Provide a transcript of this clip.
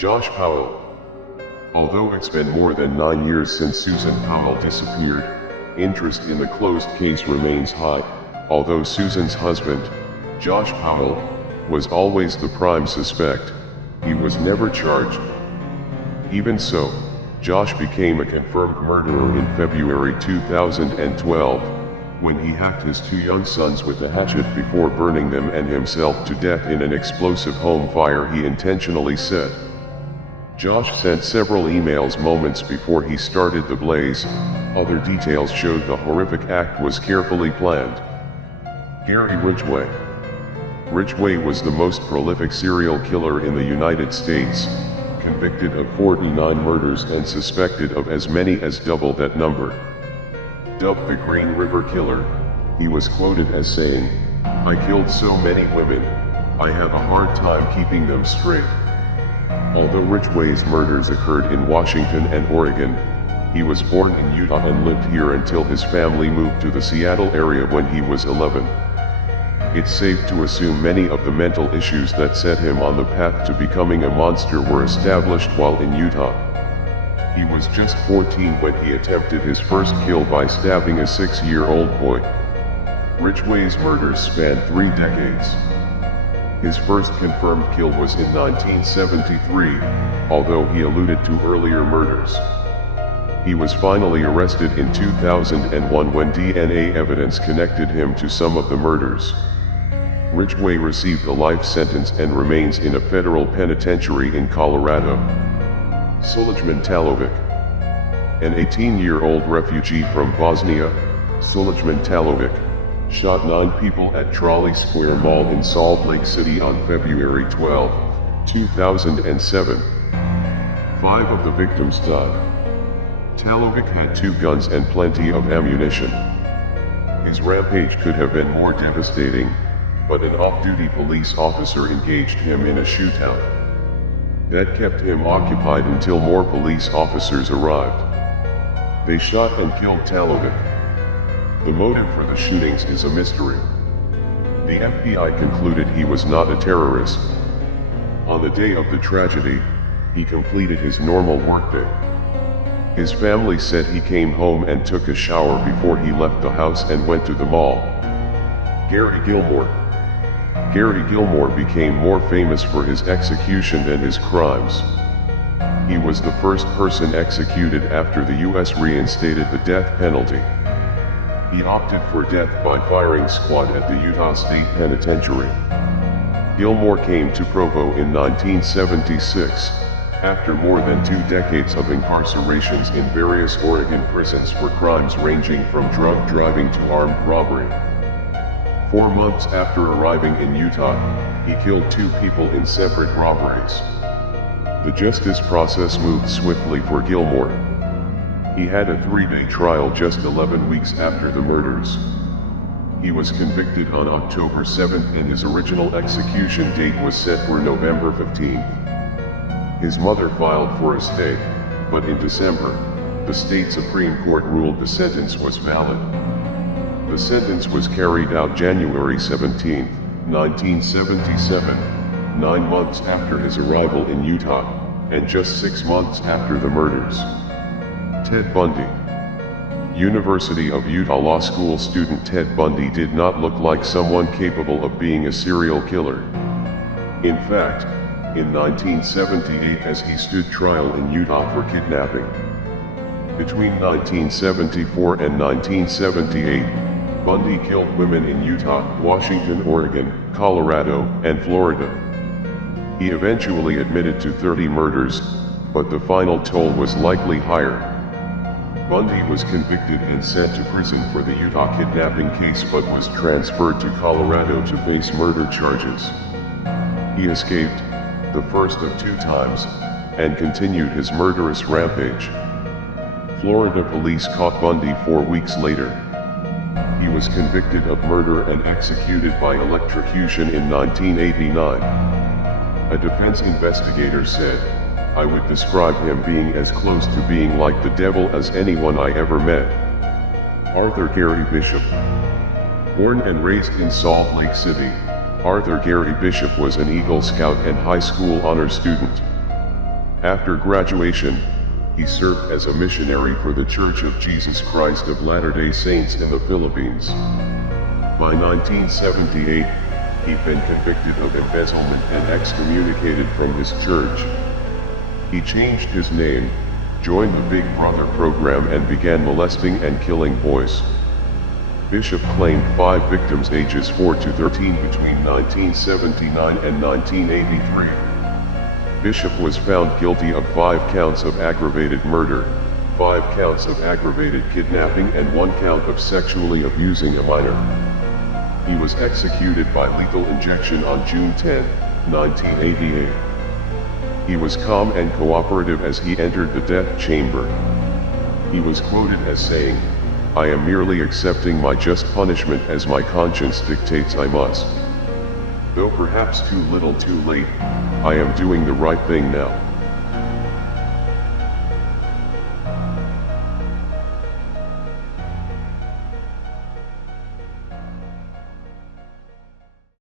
Josh Powell. Although it's been more than 9 years since Susan Powell disappeared, interest in the closed case remains high, although Susan's husband, Josh Powell, was always the prime suspect. He was never charged. Even so, Josh became a confirmed murderer in February 2012, when he hacked his 2 young sons with a hatchet before burning them and himself to death in an explosive home fire he intentionally set. Josh sent several emails moments before he started the blaze. Other details showed the horrific act was carefully planned. Gary Ridgway. Ridgway was the most prolific serial killer in the United States, convicted of 49 murders and suspected of as many as double that number. Dubbed the Green River Killer, he was quoted as saying, "I killed so many women, I have a hard time keeping them straight." Although Ridgway's murders occurred in Washington and Oregon, he was born in Utah and lived here until his family moved to the Seattle area when he was 11. It's safe to assume many of the mental issues that set him on the path to becoming a monster were established while in Utah. He was just 14 when he attempted his first kill by stabbing a 6-year-old boy. Ridgway's murders spanned 3 decades. His first confirmed kill was in 1973, although he alluded to earlier murders. He was finally arrested in 2001 when DNA evidence connected him to some of the murders. Ridgway received a life sentence and remains in a federal penitentiary in Colorado. Sulejman Talovic. An 18-year-old refugee from Bosnia, Sulejman Talovic, shot 9 people at Trolley Square Mall in Salt Lake City on February 12, 2007. 5 of the victims died. Talovic had 2 guns and plenty of ammunition. His rampage could have been more devastating, but an off-duty police officer engaged him in a shootout. That kept him occupied until more police officers arrived. They shot and killed Talovic. The motive for the shootings is a mystery. The FBI concluded he was not a terrorist. On the day of the tragedy, he completed his normal workday. His family said he came home and took a shower before he left the house and went to the mall. Gary Gilmore. Gary Gilmore became more famous for his execution than his crimes. He was the first person executed after the U.S. reinstated the death penalty. He opted for death by firing squad at the Utah State Penitentiary. Gilmore came to Provo in 1976, after more than 2 decades of incarcerations in various Oregon prisons for crimes ranging from drug driving to armed robbery. 4 months after arriving in Utah, he killed 2 people in separate robberies. The justice process moved swiftly for Gilmore. He had a 3-day trial just 11 weeks after the murders. He was convicted on October 7th and his original execution date was set for November 15th. His mother filed for a stay, but in December, the state Supreme Court ruled the sentence was valid. The sentence was carried out January 17, 1977, 9 months after his arrival in Utah, and just 6 months after the murders. Ted Bundy. University of Utah Law School student Ted Bundy did not look like someone capable of being a serial killer. In fact, in 1978 as he stood trial in Utah for kidnapping. Between 1974 and 1978, Bundy killed women in Utah, Washington, Oregon, Colorado, and Florida. He eventually admitted to 30 murders, but the final toll was likely higher. Bundy was convicted and sent to prison for the Utah kidnapping case but was transferred to Colorado to face murder charges. He escaped, the first of 2 times, and continued his murderous rampage. Florida police caught Bundy 4 weeks later. He was convicted of murder and executed by electrocution in 1989. A defense investigator said, "I would describe him being as close to being like the devil as anyone I ever met." Arthur Gary Bishop. Born and raised in Salt Lake City, Arthur Gary Bishop was an Eagle Scout and high school honor student. After graduation, he served as a missionary for the Church of Jesus Christ of Latter-day Saints in the Philippines. By 1978, he'd been convicted of embezzlement and excommunicated from his church. He changed his name, joined the Big Brother program and began molesting and killing boys. Bishop claimed 5 victims ages 4 to 13 between 1979 and 1983. Bishop was found guilty of 5 counts of aggravated murder, 5 counts of aggravated kidnapping and 1 count of sexually abusing a minor. He was executed by lethal injection on June 10, 1988. He was calm and cooperative as he entered the death chamber. He was quoted as saying, "I am merely accepting my just punishment as my conscience dictates I must. Though perhaps too little too late, I am doing the right thing now."